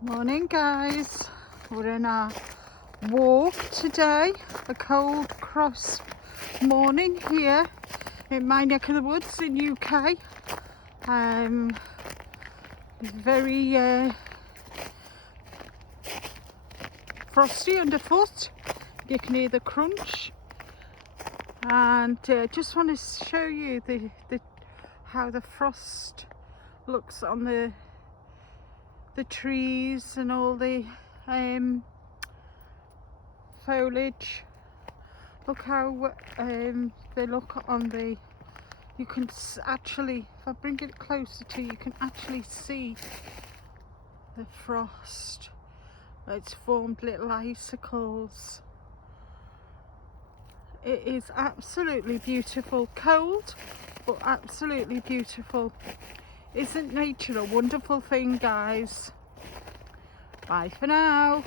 Morning guys, we're in our walk today, a cold cross morning here in my neck of the woods in UK. It's very frosty underfoot, you can hear the crunch, and just want to show you how the frost looks on the trees and all the foliage. Look how they look on the, you can actually, if I bring it closer to you, you can actually see the frost. It's formed little icicles. It is absolutely beautiful. Cold, but absolutely beautiful. Isn't nature a wonderful thing, guys? Bye for now.